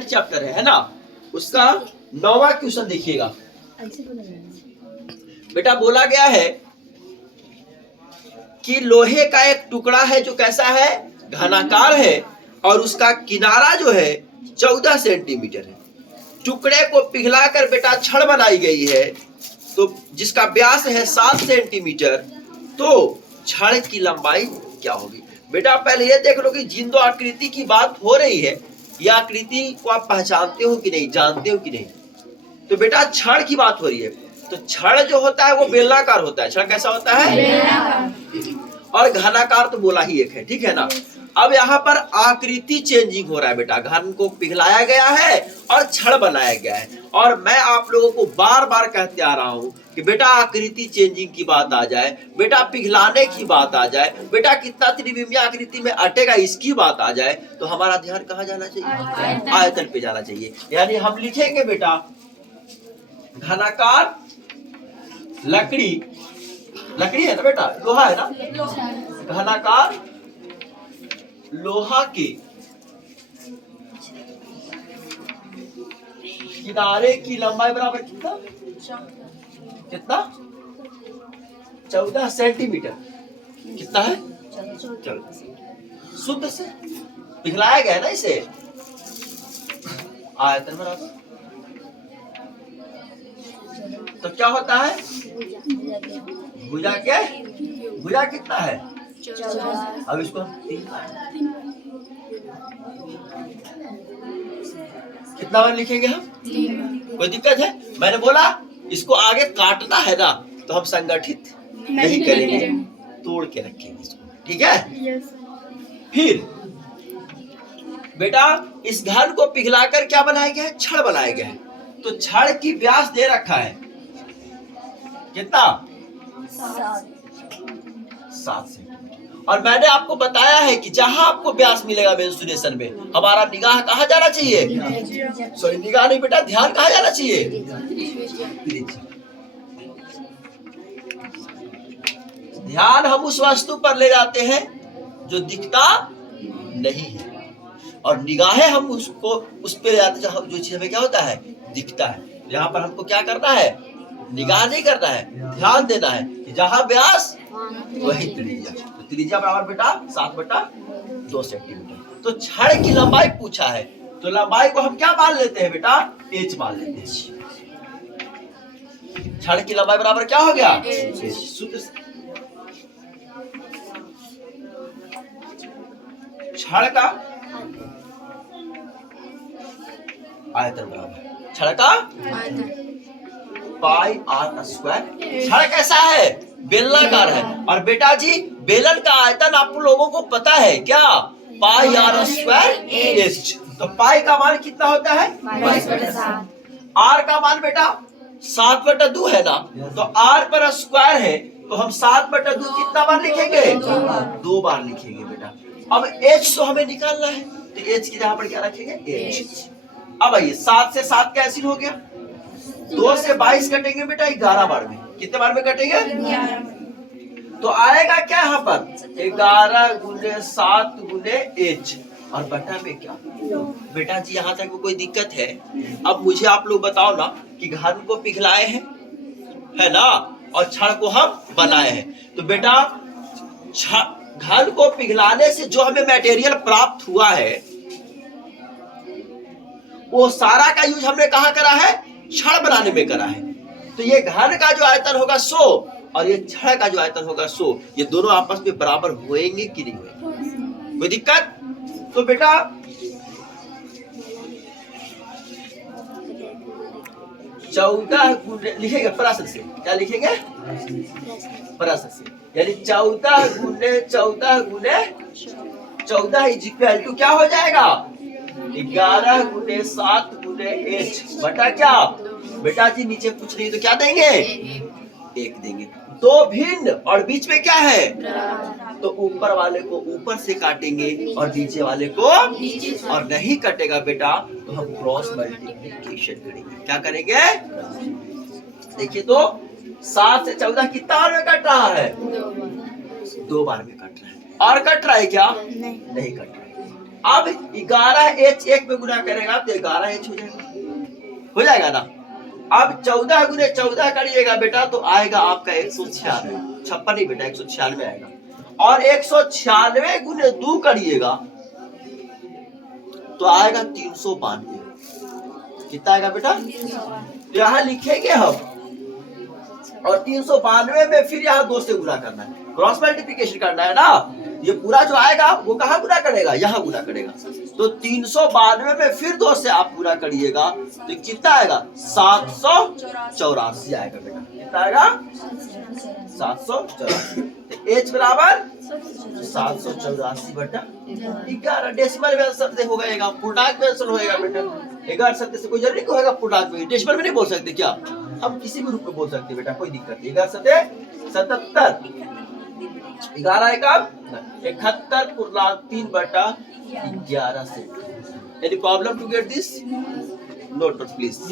Chapter है ना, उसका 9वां क्वेश्चन देखिएगा। बेटा बोला गया है कि लोहे का एक टुकड़ा है जो कैसा है, घनाकार है, और उसका किनारा जो है 14 सेंटीमीटर है। टुकड़े को पिघलाकर बेटा छड़ बनाई गई है, तो जिसका व्यास है 7 सेंटीमीटर। तो छड़ की लंबाई क्या होगी? बेटा पहले ये देख लो कि जिन दो आकृति की बात हो रही है, यह आकृति को आप पहचानते हो कि नहीं, जानते हो कि नहीं? तो बेटा छड़ की बात हो रही है, तो छड़ जो होता है वो बेलनाकार होता है। छड़ कैसा होता है? और घनाकार तो बोला ही एक है, ठीक है ना। अब यहाँ पर आकृति चेंजिंग हो रहा है बेटा, घन को पिघलाया गया है और छड़ बनाया गया है। और मैं आप लोगों को बार बार कहते आ रहा हूँ कि बेटा आकृति चेंजिंग की बात आ जाए, बेटा पिघलाने की बात आ जाए, बेटा कितना त्रिविमीय आकृति में अटेगा इसकी बात आ जाए, तो हमारा ध्यान कहाँ जाना चाहिए? आयतन पे जाना चाहिए। यानी हम लिखेंगे बेटा घनाकार लकड़ी, लकड़ी है ना बेटा, लोहा है ना, घनाकार लोहा के किनारे की लंबाई बराबर कितना? कितना? 14 सेंटीमीटर। कितना है? 14। शुद्ध से पिघलाया गया है ना इसे, आयतन बराबर। तो क्या होता है? भुजा के भुजा कितना है? अब इसको कितना बार लिखेंगे हम? कोई दिक्कत है? मैंने बोला इसको आगे काटना है ना, तो हम संगठित नहीं करेंगे, तोड़ के रखेंगे इसको, ठीक है? फिर बेटा इस घन को पिघलाकर क्या बनाया गया है? छड़ बनाया गया है। तो छड़ की व्यास दे रखा है कितना? 7 सेंटीमीटर। और मैंने आपको बताया है कि जहां आपको व्यास मिलेगा मेंसुरेशन में, हमारा निगाह कहाँ जाना चाहिए? सॉरी निगाह नहीं बेटा, ध्यान कहाँ जाना चाहिए? ध्यान हम उस वस्तु पर ले जाते हैं जो दिखता नहीं है, और निगाहें हम उसको उस पर ले जाते हैं जो चीज हमें क्या होता है? दिखता है। यहाँ पर हमको क्या करना है? निगाह नहीं करना है, ध्यान देना है कि जहां व्यास वही त्रिज्या। तो त्रिज्या बराबर बेटा 7/2 सेंटीमीटर। तो छड़ की लंबाई पूछा है, तो लंबाई को हम क्या मान लेते हैं बेटा? h मान लेते हैं। छड़ की लंबाई बराबर क्या हो गया? छड़ का आयतन बराबर छड़ का पाई आर स्क्वायर। छड़ कैसा है? बेलनाकार है। और बेटा जी बेलन का आयतन आप लोगों को पता है क्या? पाई आर स्क्वायर एच। तो पाई का मान कितना होता है? 22/7। आर का मान बेटा 7/2 है ना, तो आर पर स्क्वायर है, तो हम 7/2 कितना बार लिखेंगे? 2 बार लिखेंगे बेटा। अब एच तो हमें निकालना है, तो एच की जगह पर क्या रखेंगे? एच। अब आइए 7 से 7 कैंसिल हो गया, 2 से 22 कटेंगे बेटा 11 बार में। कितने बार में कटेंगे? 11। तो आएगा क्या यहाँ पर? 11 × 7 × h। और बटा में क्या? बेटा जी यहाँ तक कोई दिक्कत है? अब मुझे आप लोग बताओ ना कि घन को पिघलाए हैं, है ना, और छड़ को हम बनाए हैं। तो बेटा घन को पिघलाने से जो हमें मटेरियल प्राप्त हुआ है, वो सारा का यूज हमने कहाँ करा है? छड़ बनाने में करा है। तो ये घन का जो आयतन होगा 100 और ये छड़ का जो आयतन होगा 100, ये दोनों आपस में बराबर होएंगे कि नहीं होएंगे? कोई दिक्कत? तो बेटा लिखेंगे प्रश्न से, क्या लिखेंगे? प्रश्न से, यानी 14 × 14 × 14 इज इक्वल टू क्या हो जाएगा? 11 × 7 × h बटा क्या? बेटा जी नीचे कुछ नहीं तो क्या देंगे? 1 देंगे। 2 भिन्न और बीच में क्या है? तो ऊपर वाले को ऊपर से काटेंगे और नीचे वाले को, और नहीं कटेगा बेटा तो हम क्रॉस मल्टीप्लिकेशन करेंगे। क्या करेंगे? देखिए तो 7 से 14 कितना बार में कट रहा है? 2 बार में कट रहा है। और कट रहा है क्या? नहीं कट रहा है। अब 11H1 में गुना करेगा तो 11H हो जाएगा ना। अब 14 गुने 14 करिएगा बेटा तो आएगा आपका 196, 56 नहीं बेटा 196 आएगा। और 196 गुने 2 करिएगा तो आएगा 392। कितना आएगा बेटा? तो यहाँ लिखेंगे हम, और 392 में फिर यहाँ 2 से गुना करना है, क्रॉस मल्टीप्लिकेशन करना है ना। ये पूरा जो आएगा वो कहाँ गुना करेगा? यहाँ गुना करेगा। तो 392 में फिर 2 से आप पूरा करिएगा तो कितना आएगा? 784 आएगा बेटा। कितना आएगा? 784। H बराबर 784 बटा 11। डेसिमल में आंसर से होगा, पूर्णांक में आंसर होगा बेटा। 11 सत्य से कोई जरूरी होगा पूर्णांक में, डेसिमल में नहीं बोल सकते क्या? हम किसी भी रूप में बोल सकते बेटा, कोई दिक्कत नहीं। 11 सत्य 77, 11 एका 71.3 बटा 11 से। Any problem to get this? Note please.